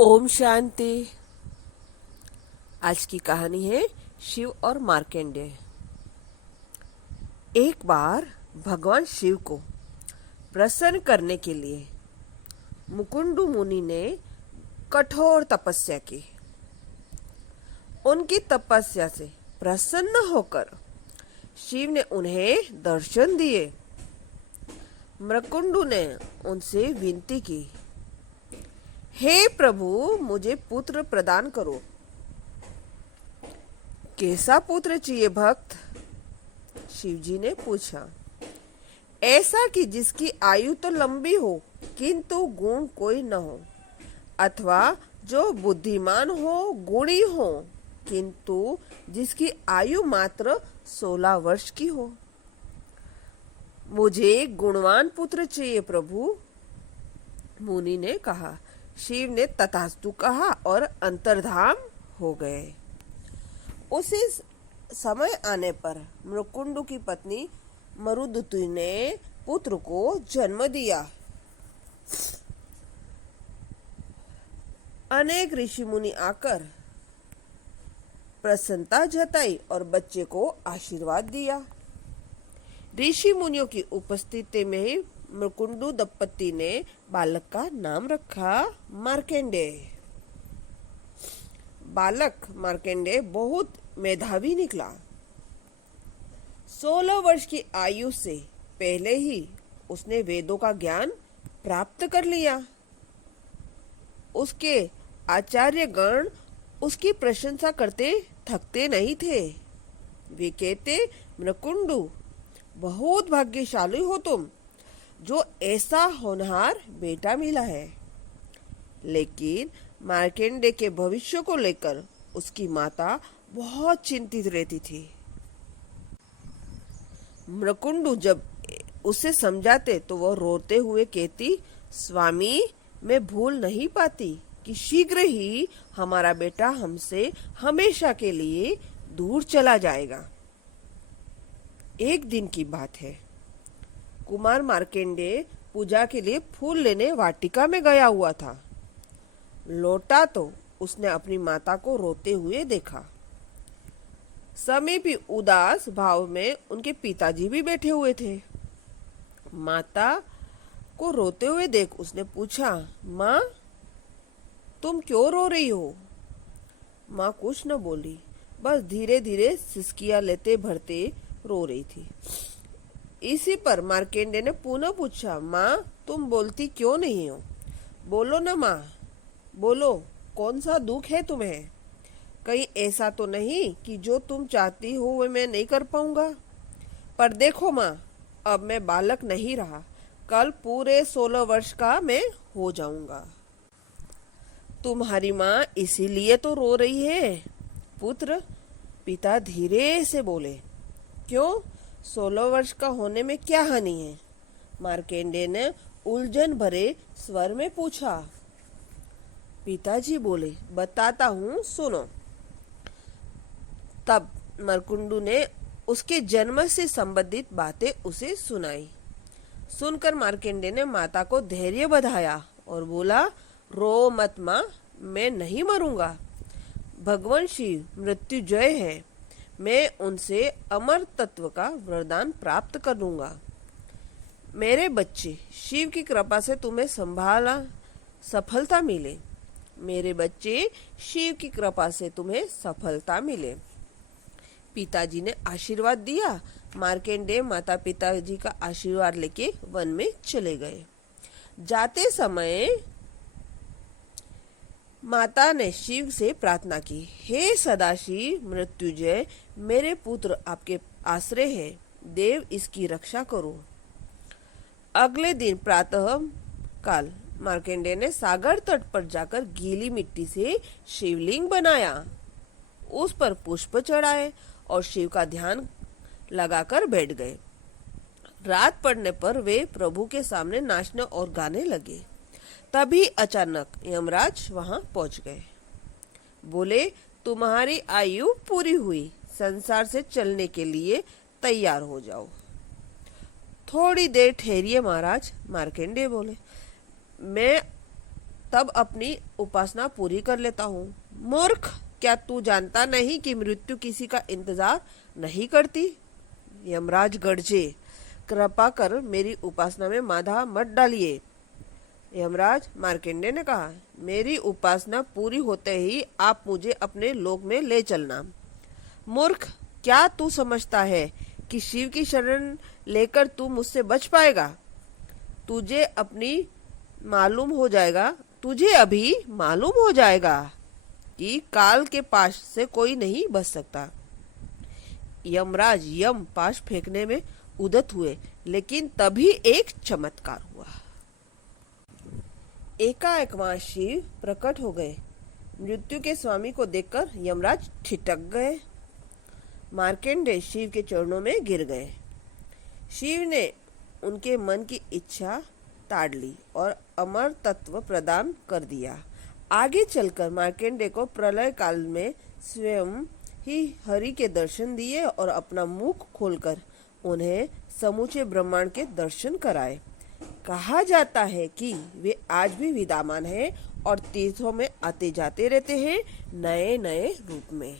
ओम शांति। आज की कहानी है शिव और मार्कंडेय। एक बार भगवान शिव को प्रसन्न करने के लिए मुकुंडु मुनि ने कठोर तपस्या की। उनकी तपस्या से प्रसन्न होकर शिव ने उन्हें दर्शन दिए। मुकुंडु ने उनसे विनती की, हे प्रभु, मुझे पुत्र प्रदान करो। कैसा पुत्र चाहिए भक्त? शिवजी ने पूछा। ऐसा कि जिसकी आयु तो लंबी हो किंतु गुण कोई न हो, अथवा जो बुद्धिमान हो, गुणी हो, किंतु जिसकी आयु मात्र 16 वर्ष की हो। मुझे गुणवान पुत्र चाहिए प्रभु, मुनि ने कहा। शिव ने तथास्तु कहा और अंतर्धान हो गए। उसी समय आने पर मुकुंडु की पत्नी मरुदुति ने पुत्र को जन्म दिया। अनेक ऋषि मुनि आकर प्रसन्नता जताई और बच्चे को आशीर्वाद दिया। ऋषि मुनियों की उपस्थिति में ही मुकुंडु दंपति ने बालक का नाम रखा मार्कंडेय। बालक मार्कंडेय बहुत मेधावी निकला। 16 वर्ष की आयु से पहले ही उसने वेदों का ज्ञान प्राप्त कर लिया। उसके आचार्य गण उसकी प्रशंसा करते थकते नहीं थे। वे कहते, मुकुंडु, बहुत भाग्यशाली हो तुम, जो ऐसा होनहार बेटा मिला है। लेकिन मार्कंडेय के भविष्य को लेकर उसकी माता बहुत चिंतित रहती थी। मुकुंडु जब उसे समझाते तो वह रोते हुए कहती, स्वामी, मैं भूल नहीं पाती कि शीघ्र ही हमारा बेटा हमसे हमेशा के लिए दूर चला जाएगा। एक दिन की बात है। कुमार मार्कंडेय पूजा के लिए फूल लेने वाटिका में गया हुआ था। लौटा तो उसने अपनी माता को रोते हुए देखा। समीप ही उदास भाव में उनके पिताजी भी बैठे हुए थे। माता को रोते हुए देख उसने पूछा, माँ, तुम क्यों रो रही हो? माँ कुछ न बोली, बस धीरे धीरे सिसकियां लेते भरते रो रही थी। इसी पर मार्कंडेय ने पुनः पूछा, माँ, तुम बोलती क्यों नहीं हो? बोलो ना माँ, बोलो, कौन सा दुख है तुम्हें? कहीं ऐसा तो नहीं कि जो तुम चाहती हो वो मैं नहीं कर पाऊंगा? पर देखो माँ, अब मैं बालक नहीं रहा, कल पूरे 16 वर्ष का मैं हो जाऊंगा। तुम्हारी माँ इसीलिए तो रो रही है पुत्र, पिता धीरे से बोले। क्यों? 16 वर्ष का होने में क्या हानि है? मार्कंडेय ने उलझन भरे स्वर में पूछा। पिताजी बोले, बताता हूँ, सुनो। तब मुकुंडु ने उसके जन्म से संबंधित बातें उसे सुनाई। सुनकर मार्कंडेय ने माता को धैर्य बधाया और बोला, रो मत माँ, मैं नहीं मरूंगा। भगवान शिव मृत्युंजय है, मैं उनसे अमर तत्व का वरदान प्राप्त कर लूंगा। मेरे बच्चे, शिव की कृपा से तुम्हें संभाला सफलता मिले। मेरे बच्चे, शिव की कृपा से तुम्हें सफलता मिले। पिताजी ने आशीर्वाद दिया। मार्कंडेय माता पिताजी का आशीर्वाद लेके वन में चले गए। जाते समय माता ने शिव से प्रार्थना की, हे सदाशिव मृत्युंजय, मेरे पुत्र आपके आश्रय है, देव इसकी रक्षा करो। अगले दिन प्रातः काल मार्कंडेय ने सागर तट पर जाकर गीली मिट्टी से शिवलिंग बनाया, उस पर पुष्प चढ़ाए और शिव का ध्यान लगाकर बैठ गए। रात पड़ने पर वे प्रभु के सामने नाचने और गाने लगे। तभी अचानक यमराज वहां पहुंच गए। बोले, तुम्हारी आयु पूरी हुई, संसार से चलने के लिए तैयार हो जाओ। थोड़ी देर ठहरिए महाराज, मार्कंडेय बोले। मैं तब अपनी उपासना पूरी कर लेता हूँ। मूर्ख, क्या तू जानता नहीं कि मृत्यु किसी का इंतजार नहीं करती? यमराज गर्जे, कृपा कर मेरी उपासना में बाधा मत डालिए। यमराज, मार्कंडेय ने कहा, मेरी उपासना पूरी होते ही आप मुझे अपने लोक में ले चलना। मूर्ख, क्या तू समझता है कि शिव की शरण लेकर तू मुझसे बच पाएगा? तुझे अभी मालूम हो जाएगा कि काल के पाश से कोई नहीं बच सकता। यमराज यम पाश फेंकने में उद्यत हुए, लेकिन तभी एक चमत्कार हुआ। एकाएक वहां शिव प्रकट हो गए। मृत्यु के स्वामी को देखकर यमराज ठिठक गए। मार्कंडेय शिव के चरणों में गिर गए। शिव ने उनके मन की इच्छा ताड़ ली और अमर तत्व प्रदान कर दिया। आगे चलकर मार्कंडेय को प्रलय काल में स्वयं ही हरि के दर्शन दिए और अपना मुख खोलकर उन्हें समूचे ब्रह्मांड के दर्शन कराए। कहा जाता है कि वे आज भी विद्यमान हैं और तीर्थों में आते जाते रहते हैं, नए नए रूप में।